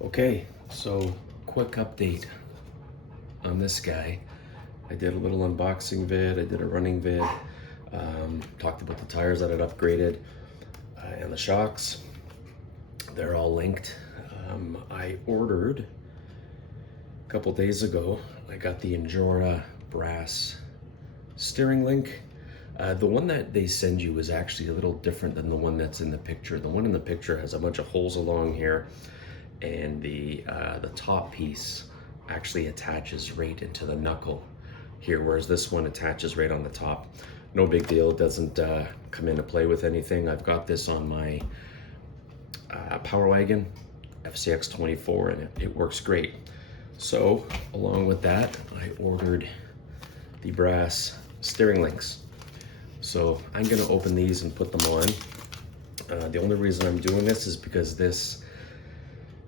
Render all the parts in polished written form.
Okay, so quick update on this guy. I did a little unboxing vid, I did a running vid, talked about the tires that I'd upgraded and the shocks. They're all linked. I ordered a couple days ago, I got the Injora brass steering link. The one that they send you is actually a little different than the one that's in the picture. The one in the picture has a bunch of holes along here, and the top piece actually attaches right into the knuckle here, whereas this one attaches right on the top. No big deal, it doesn't come into play with anything. I've got this on my Power Wagon FCX 24 and it works great. So along with that, I ordered the brass steering links. So I'm gonna open these and put them on. The only reason I'm doing this is because these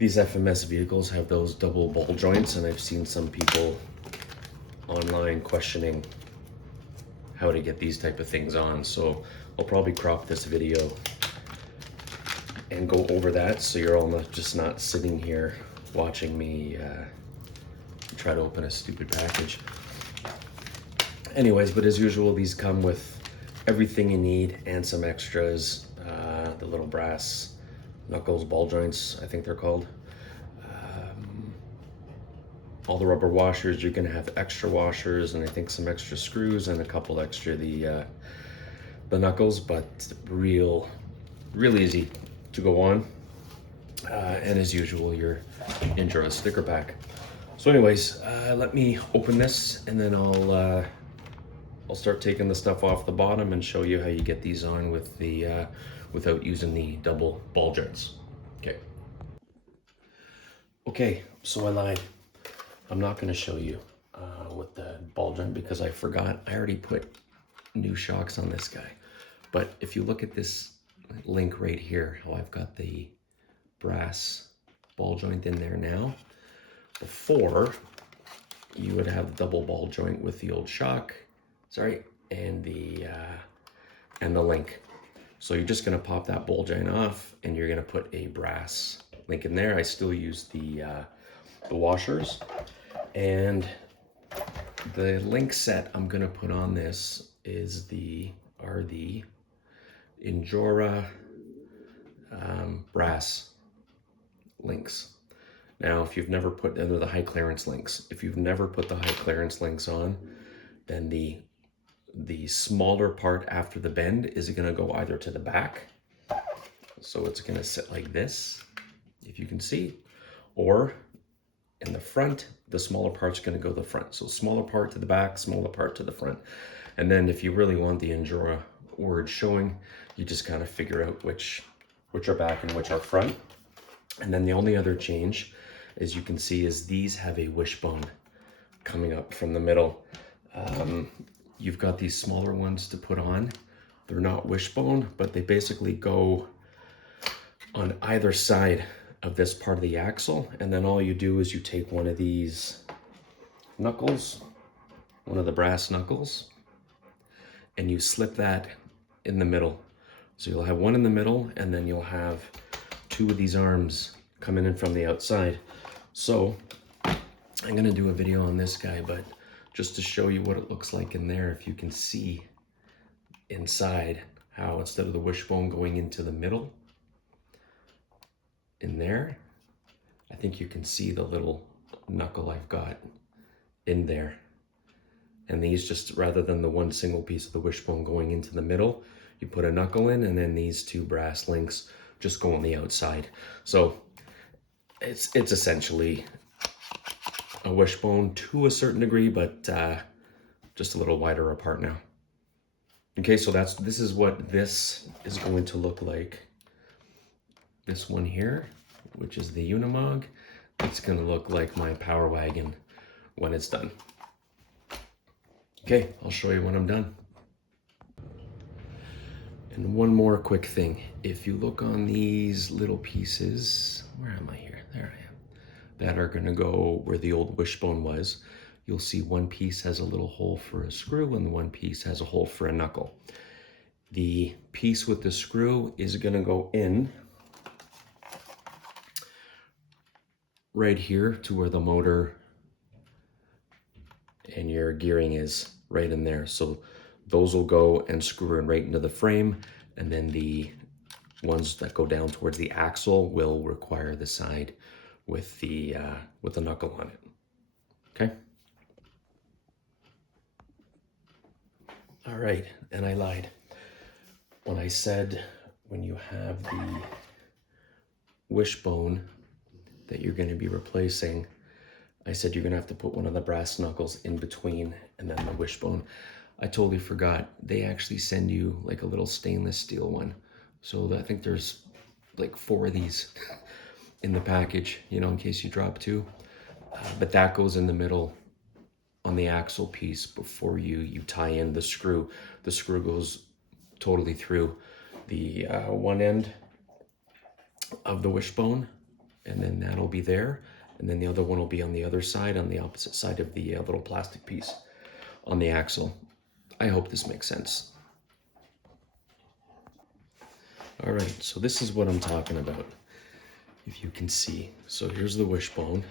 FMS vehicles have those double ball joints, and I've seen some people online questioning how to get these type of things on. So I'll probably crop this video and go over that, so you're all not sitting here watching me try to open a stupid package. Anyways, but as usual, these come with everything you need and some extras. The little brass knuckles, ball joints, I think they're called. All the rubber washers, you're gonna have extra washers, and I think some extra screws and a couple extra the knuckles, but real easy to go on. And as usual, your Injora sticker pack. So anyways, let me open this, and then I'll start taking the stuff off the bottom and show you how you get these on with the without using the double ball joints. Okay, so I lied. I'm not going to show you with the ball joint because I forgot. I already put new shocks on this guy. But if you look at this link right here, how I've got the brass ball joint in there now, before you would have the double ball joint with the old shock, and the link. So you're just gonna pop that ball joint off, and you're gonna put a brass link in there. I still use the washers, and the link set I'm gonna put on this is are the Injora brass links. Now, if you've never put, they're the high clearance links. If you've never put the high clearance links on, then the smaller part after the bend is going to go either to the back, so it's going to sit like this, if you can see, or in the front, the smaller part's going to go to the front. So smaller part to the back, smaller part to the front. And then if you really want the Injora word showing, you just kind of figure out which are back and which are front. And then the only other change, as you can see, is these have a wishbone coming up from the middle. You've got these smaller ones to put on. They're not wishbone, but they basically go on either side of this part of the axle. And then all you do is you take one of these knuckles, one of the brass knuckles, and you slip that in the middle. So you'll have one in the middle, and then you'll have two of these arms coming in from the outside. So I'm gonna do a video on this guy, but just to show you what it looks like in there, if you can see inside how instead of the wishbone going into the middle in there, I think you can see the little knuckle I've got in there. And these, just rather than the one single piece of the wishbone going into the middle, you put a knuckle in, and then these two brass links just go on the outside. So it's essentially a wishbone to a certain degree, but just a little wider apart now. Okay, so this is what this is going to look like. This one here, which is the Unimog, it's gonna look like my Power Wagon when it's done. Okay, I'll show you when I'm done. And one more quick thing. If you look on these little pieces, where am I here? There I am. That are gonna go where the old wishbone was. You'll see one piece has a little hole for a screw, and one piece has a hole for a knuckle. The piece with the screw is gonna go in right here to where the motor and your gearing is, right in there. So those will go and screw in right into the frame, and then the ones that go down towards the axle will require the side with the knuckle on it. Okay. All right, and I lied when I said when you have the wishbone that you're going to be replacing, I said you're going to have to put one of the brass knuckles in between and then the wishbone. I totally forgot. They actually send you like a little stainless steel one. So I think there's like 4 of these in the package, you know, in case you drop 2. But that goes in the middle on the axle piece before you tie in the screw. The screw goes totally through the one end of the wishbone, and then that'll be there, and then the other one will be on the other side, on the opposite side of the little plastic piece on the axle. I hope this makes sense. All right, so this is what I'm talking about, if you can see. So here's the wishbone,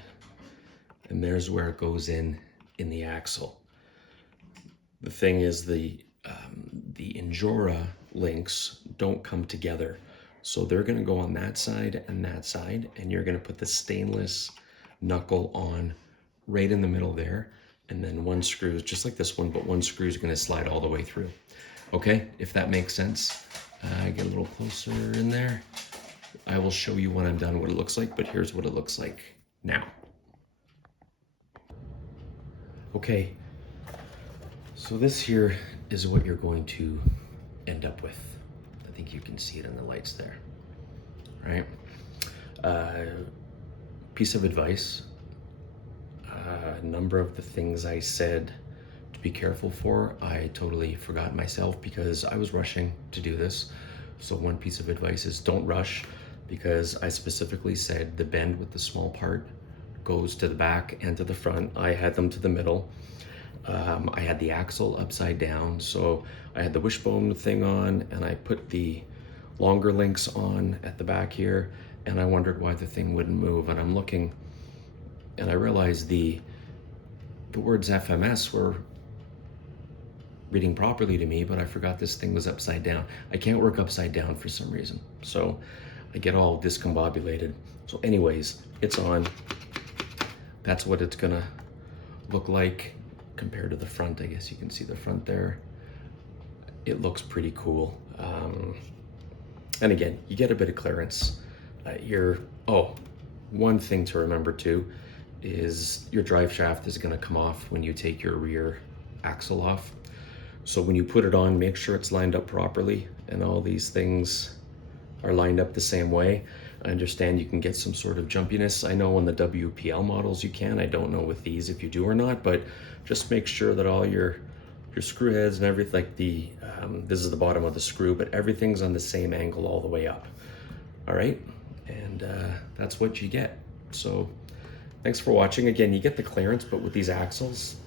and there's where it goes in the axle. The thing is, the Injora links don't come together. So they're gonna go on that side, and you're gonna put the stainless knuckle on right in the middle there, and then one screw is just like this one, but one screw is gonna slide all the way through. Okay, if that makes sense. Get a little closer in there. I will show you when I'm done what it looks like, but here's what it looks like now. Okay, so this here is what you're going to end up with. I think you can see it in the lights there, right? Piece of advice, a number of the things I said to be careful for, I totally forgot myself because I was rushing to do this. So one piece of advice is don't rush, because I specifically said the bend with the small part goes to the back and to the front. I had them to the middle. I had the axle upside down, so I had the wishbone thing on, and I put the longer links on at the back here, and I wondered why the thing wouldn't move. And I'm looking, and I realized the words FMS were reading properly to me, but I forgot this thing was upside down. I can't work upside down for some reason, so I get all discombobulated. So anyways, it's on. That's what it's gonna look like compared to the front. I guess you can see the front there. It looks pretty cool. And again, you get a bit of clearance. One thing to remember too is your drive shaft is gonna come off when you take your rear axle off. So when you put it on, make sure it's lined up properly and all these things are lined up the same way. I understand you can get some sort of jumpiness. I know on the WPL models you can. I don't know with these if you do or not, but just make sure that all your screw heads and everything, like this is the bottom of the screw, but everything's on the same angle all the way up. All right, and that's what you get. So thanks for watching. Again, you get the clearance, but with these axles,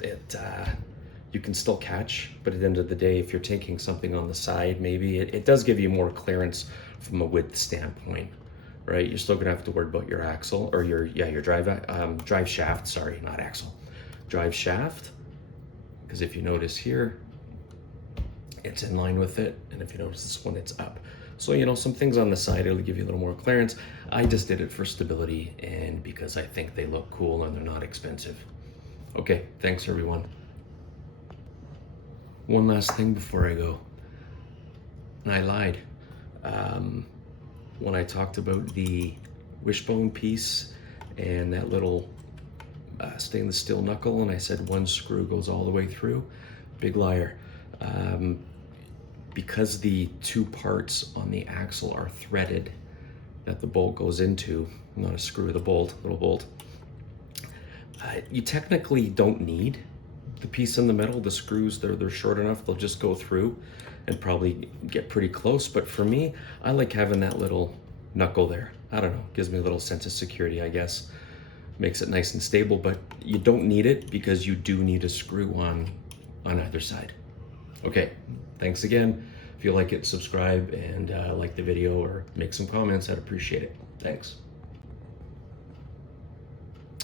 you can still catch, but at the end of the day, if you're taking something on the side, maybe it does give you more clearance from a width standpoint, right? You're still gonna have to worry about your axle, or your drive shaft, sorry, not axle, drive shaft, because if you notice here, it's in line with it, and if you notice this one, it's up. So, you know, some things on the side, it'll give you a little more clearance. I just did it for stability and because I think they look cool and they're not expensive. Okay, thanks everyone. One last thing before I go, and I lied. When I talked about the wishbone piece and that little stainless steel knuckle, and I said one screw goes all the way through, big liar. Because the 2 parts on the axle are threaded that the bolt goes into, not a screw, the bolt, little bolt, you technically don't need the piece in the middle. The screws, they're short enough, they'll just go through and probably get pretty close. But for me, I like having that little knuckle there. I don't know, gives me a little sense of security, I guess. Makes it nice and stable, but you don't need it because you do need a screw on either side. Okay, thanks again. If you like it, subscribe and like the video or make some comments. I'd appreciate it. Thanks.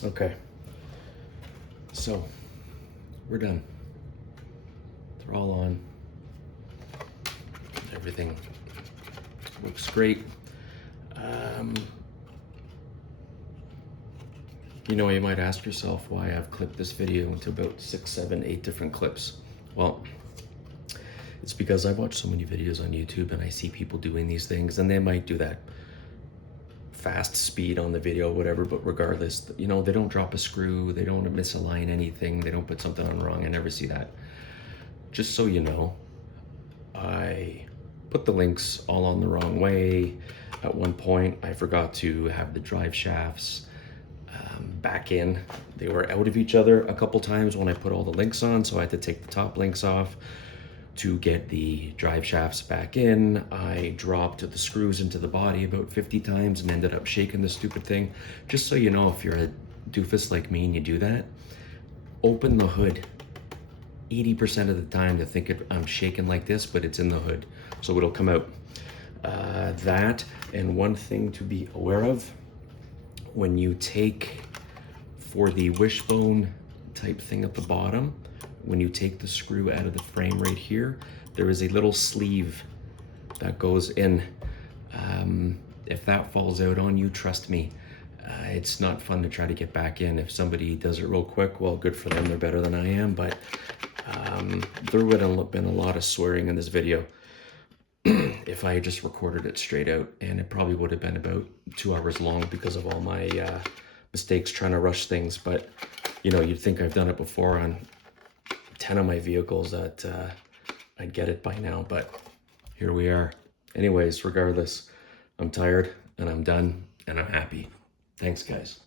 Okay, so we're done. They're all on. Everything looks great. You know, you might ask yourself why I've clipped this video into about 6, 7, 8 different clips. Well, it's because I watch so many videos on YouTube and I see people doing these things, and they might do that fast speed on the video, whatever, but regardless, you know, they don't drop a screw, they don't misalign anything, they don't put something on wrong. I never see that. Just so you know, I put the links all on the wrong way. At one point, I forgot to have the drive shafts back in. They were out of each other a couple times when I put all the links on, so I had to take the top links off to get the drive shafts back in. I dropped the screws into the body about 50 times and ended up shaking the stupid thing. Just so you know, if you're a doofus like me and you do that, open the hood. 80% of the time they think I'm shaking like this, but it's in the hood, so it'll come out. That, and one thing to be aware of, when you take, for the wishbone type thing at the bottom, when you take the screw out of the frame right here, there is a little sleeve that goes in. If that falls out on you, trust me, it's not fun to try to get back in. If somebody does it real quick, well, good for them, they're better than I am, but there would have been a lot of swearing in this video if I just recorded it straight out, and it probably would have been about 2 hours long because of all my mistakes trying to rush things. But you know, you'd think I've done it before on 10 of my vehicles, that I'd get it by now, but here we are. Anyways, regardless, I'm tired and I'm done and I'm happy. Thanks, guys.